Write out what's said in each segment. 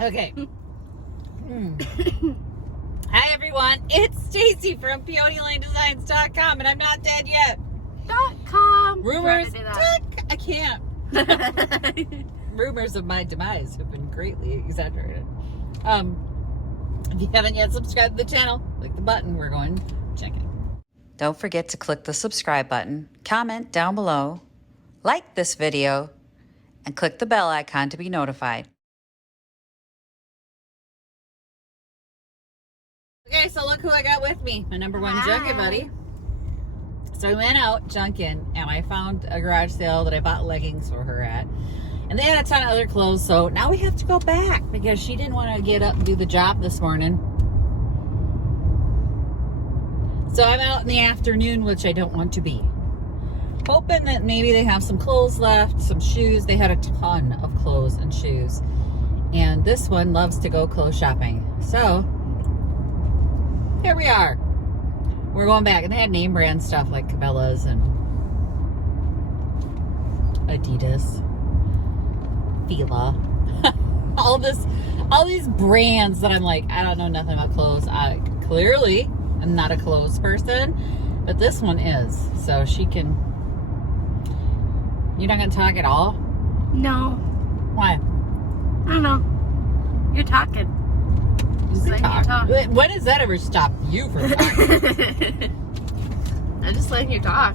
Okay. Hi, everyone. It's Stacy from PeonyLaneDesigns.com, and I'm not dead yet. .com. Rumors. I can't. Rumors of my demise have been greatly exaggerated. If you haven't yet subscribed to the channel, click the button. We're going to check it. Don't forget to click the subscribe button, comment down below, like this video, and click the bell icon to be notified. Okay, so look who I got with me. My number one Junkin Buddy. So we went out Junkin, and I found a garage sale that I bought leggings for her at. And they had a ton of other clothes, so now we have to go back because she didn't want to get up and do the job this morning. So I'm out in the afternoon, which I don't want to be. Hoping that maybe they have some clothes left, some shoes. They had a ton of clothes and shoes. And this one loves to go clothes shopping. So here we are. We're going back. And they had name brand stuff like Cabela's and Adidas, Fila. all these brands that I'm like, I don't know nothing about clothes. I clearly am not a clothes person, but this one is. So she can. You're not gonna talk at all? No. Why? I don't know. You're talking. Just letting you talk. When does that ever stop you from talking? I'm just letting you talk.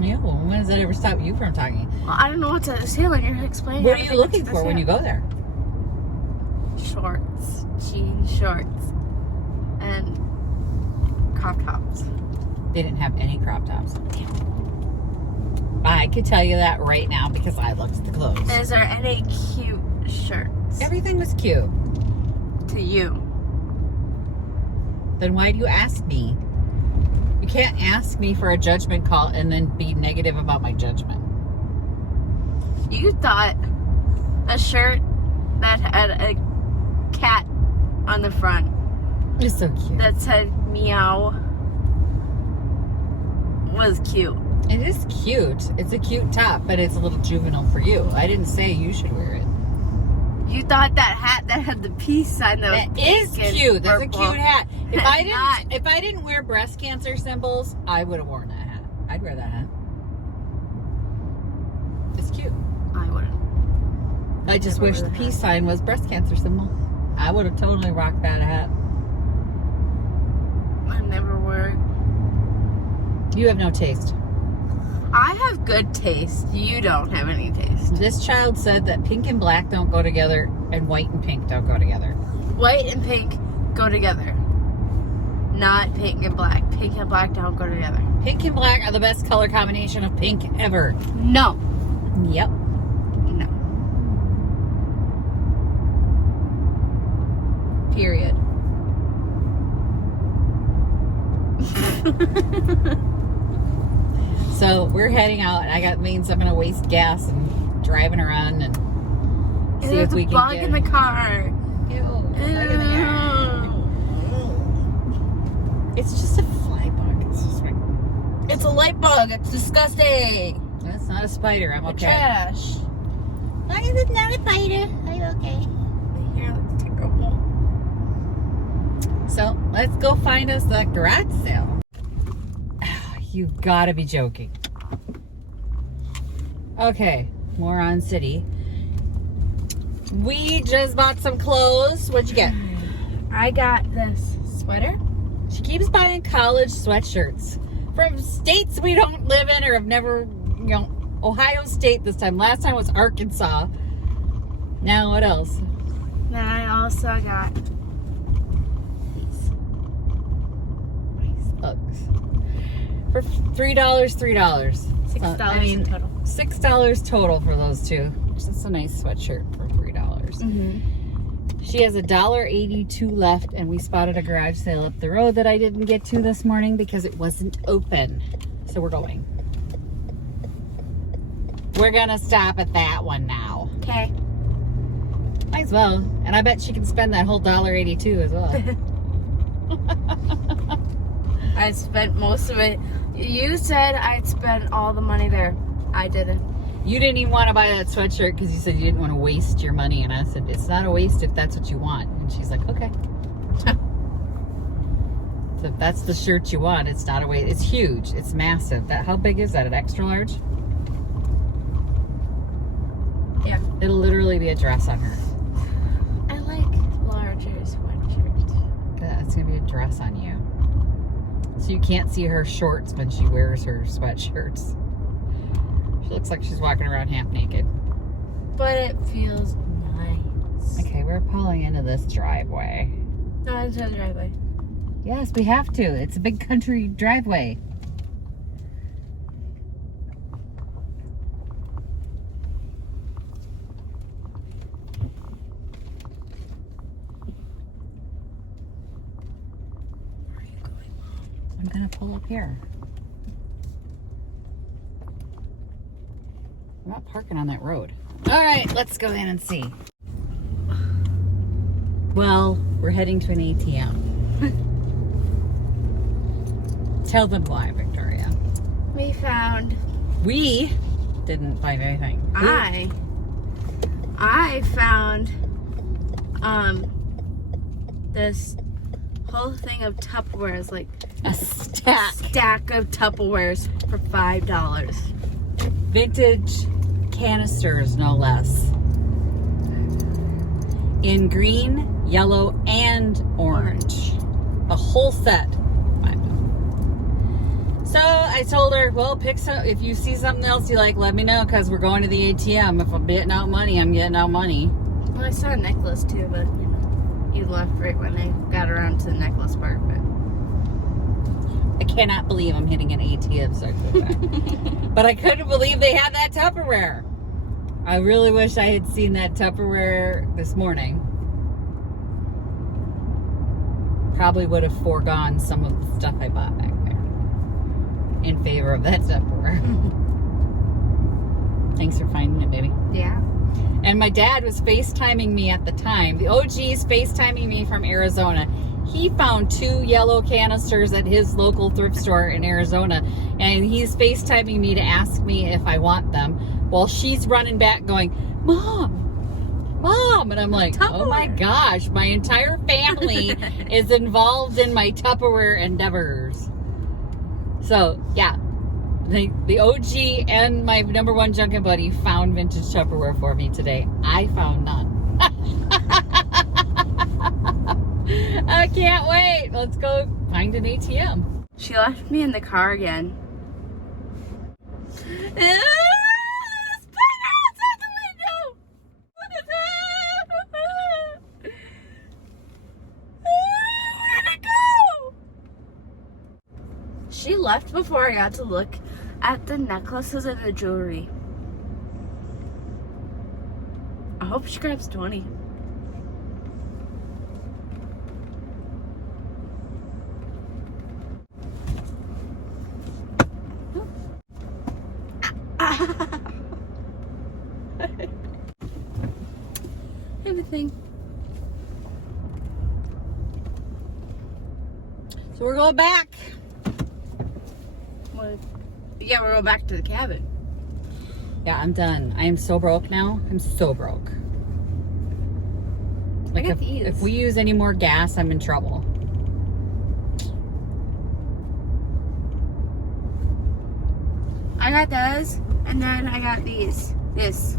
Yeah, well, when does that ever stop you from talking? Well, I don't know what to say when you're explaining. What are you looking for when you go there? Shorts. Jean shorts. And crop tops. They didn't have any crop tops. I could tell you that right now because I looked at the clothes. Is there any cute shirts? Everything was cute. To you. Then why do you ask me? You can't ask me for a judgment call and then be negative about my judgment. You thought a shirt that had a cat on the front It's so cute. that said meow was cute. It is cute. It's a cute top, but it's a little juvenile for you. I didn't say you should wear it. You thought that hat that had the peace sign that was That pink is and cute. That's a purple. cute hat. If Not. I didn't wear breast cancer symbols, I would have worn that hat. I'd wear that hat. It's cute. I wouldn't. I just Never wish wear the the peace hat. sign was breast cancer symbol. I would have totally rocked that hat. I never wear. You have no taste. I have good taste. You don't have any taste. This child said that pink and black don't go together and white and pink don't go together. White and pink go together. Not pink and black. Pink and black don't go together. Pink and black are the best color combination of pink ever. No. Yep. No. Period. So we're heading out, and that means I'm going to waste gas and driving around and see There's if we a can bug get. in the car. Ew, bug in the yard. It's just a fly bug. It's just like, It's a light bug. It's disgusting. that's not a spider. I'm okay. Trash. As long as it's not a spider, I'm okay. Yeah, that's terrible. So let's go find us the garage sale. You've got to be joking. Okay, Moron City. We just bought some clothes. What'd you get? I got this sweater. She keeps buying college sweatshirts from states we don't live in or have never, Ohio State this time. Last time was Arkansas. Now what else? Then I also got these. Nice Uggs. For $3. $6 $6 in total. $6 total for those two. That's a nice sweatshirt for $3. Mm-hmm. She has $1.82 left, and we spotted a garage sale up the road that I didn't get to this morning because it wasn't open. So we're going. We're gonna stop at that one now. Okay. Might as well. And I bet she can spend that whole $1.82 as well. I spent most of it. You said I'd spend all the money there. I didn't. You didn't even want to buy that sweatshirt because you said you didn't want to waste your money. And I said, it's not a waste if that's what you want. And she's like, okay. So if that's the shirt you want, it's not a waste. It's huge. It's massive. How big is that? An extra large? Yeah. It'll literally be a dress on her. I like larger sweatshirts. That's going to be a dress on you. So you can't see her shorts when she wears her sweatshirts. She looks like she's walking around half naked. But it feels nice. Okay, we're pulling into this driveway. No, it's a driveway. Yes, we have to. It's a big country driveway. Where are you going, Mom? I'm gonna pull up here. I'm not parking on that road. All right, let's go in and see. Well, we're heading to an ATM. Tell them why, Victoria. We didn't find anything. I found this whole thing of Tupperwares, like A stack. of Tupperwares for $5. Vintage canisters, no less. In green, yellow, and orange. A whole set. So I told her, well, pick some. If you see something else you like, let me know, because we're going to the ATM. If I'm getting out money, I'm getting out money. Well, I saw a necklace too, but you left right when I got around to the necklace part. But I cannot believe I'm hitting an ATM so quick. But I couldn't believe they had that Tupperware. I really wish I had seen that Tupperware this morning. Probably would have foregone some of the stuff I bought back there in favor of that Tupperware. Thanks for finding it, baby. yeah. And my dad was FaceTiming me at the time. The OG's FaceTiming me from Arizona. He found 2 yellow canisters at his local thrift store in Arizona. And he's FaceTiming me to ask me if I want them. While she's running back going, Mom. And I'm like, Tupperware. Oh my gosh, my entire family is involved in my Tupperware endeavors. So, yeah. The OG and my number one Junkin Buddy found vintage Tupperware for me today. I found none. I can't wait. Let's go find an ATM. She left me in the car again. She left before I got to look at the necklaces and the jewelry. I hope she grabs 20. Everything. So we're going back. Yeah, we're going back to the cabin. Yeah, I'm done. I am so broke now. I'm so broke. Like got these. if we use any more gas, I'm in trouble. I got those, and then I got these. This.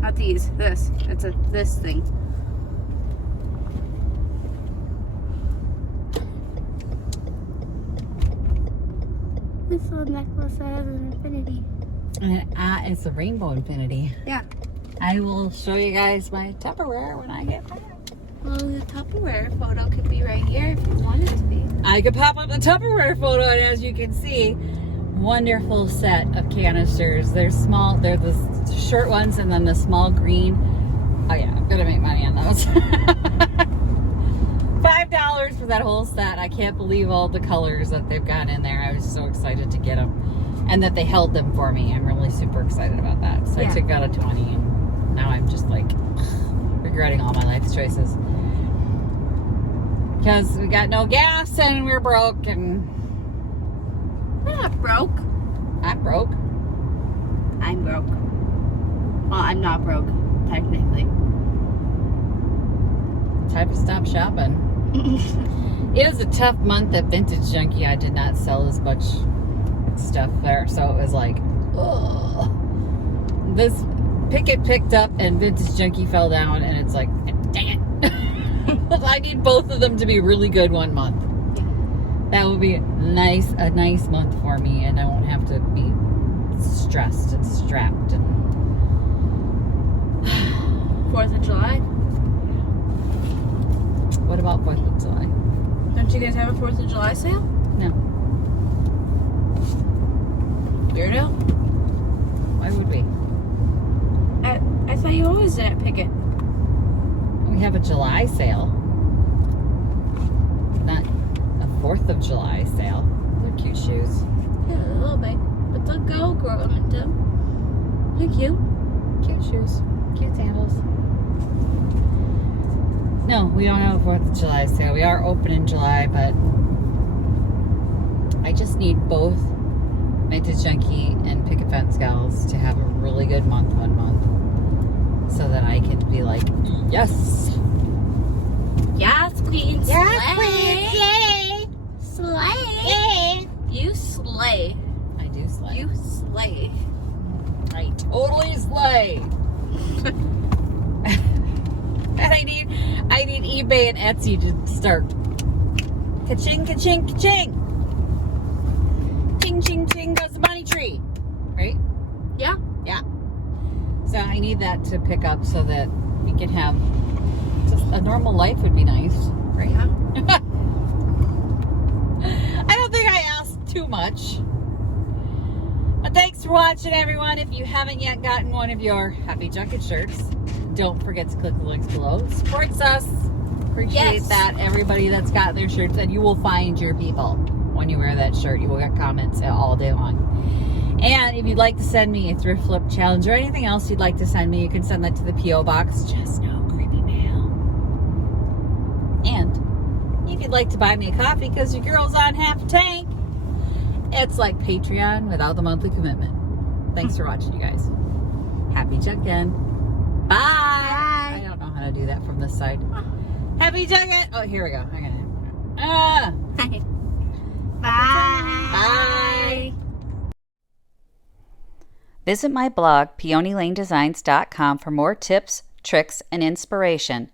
Not these. This. It's this thing. This little necklace that has an infinity. And it's a rainbow infinity. Yeah. I will show you guys my Tupperware when I get back. Well, the Tupperware photo could be right here if you want it to be. I could pop up the Tupperware photo, and as you can see, wonderful set of canisters. They're small. They're the short ones, and then the small green. Oh yeah, I'm gonna make money on those. $5 for that whole set. I can't believe all the colors that they've got in there. I was so excited to get them, and that they held them for me. I'm really super excited about that. So Yeah. I took out a 20, and now I'm just like regretting all my life choices because we got no gas and we're broke, and I'm not broke. I'm broke. I'm broke. Well, I'm not broke, technically. Time to stop shopping. It was a tough month at Vintage Junkie. I did not sell as much stuff there, so it was like, ugh. This Picket picked up and Vintage Junkie fell down, and it's like, dang it. I need both of them to be really good one month. That would be a nice month for me, and I won't have to be stressed and strapped. And 4th of July. what about 4th of July? Don't you guys have a 4th of July sale? No. Weirdo. Why would we? I thought you always did at Picket. We have a July sale. Not a 4th of July sale. They're cute shoes. Yeah, a little bit. But they'll go grow them into them. They're cute. Cute shoes. Cute sandals. No, we don't have a 4th of July sale. We are open in July, but I just need both Vintage Junkie and Picket Fence Gals to have a really good month one month, so that I can be like, yes. Yes, queen. Yes, Slay. Slay. You slay. I do slay. You slay. I totally slay. And I need eBay and Etsy to start. Ka-ching, ka-ching, ka-ching. Ching, ching, ching goes the money tree. Right? Yeah. Yeah. So I need that to pick up so that we can have just a normal life would be nice. Right? Yeah. I don't think I asked too much. But thanks for watching, everyone. If you haven't yet gotten one of your Happy Junket shirts, don't forget to click the links below. Supports us. Appreciate that. Everybody that's got their shirts, and you will find your people when you wear that shirt. You will get comments all day long. And if you'd like to send me a Thrift Flip challenge or anything else you'd like to send me, you can send that to the P.O. Box. Just no creepy mail. And if you'd like to buy me a coffee because your girl's on half a tank, it's like Patreon without the monthly commitment. Thanks for watching, you guys. Happy Junkin'. Bye. I don't know how to do that from this side. Happy Junkin'. Oh, here we go. I'm gonna. Bye. Bye. Visit my blog, peonylanedesigns.com, for more tips, tricks, and inspiration.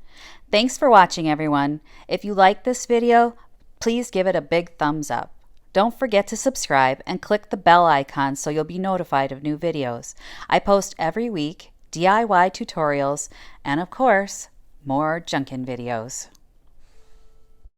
Thanks for watching, everyone. If you like this video, please give it a big thumbs up. Don't forget to subscribe and click the bell icon so you'll be notified of new videos. I post every week DIY tutorials and, of course, more Junkin videos.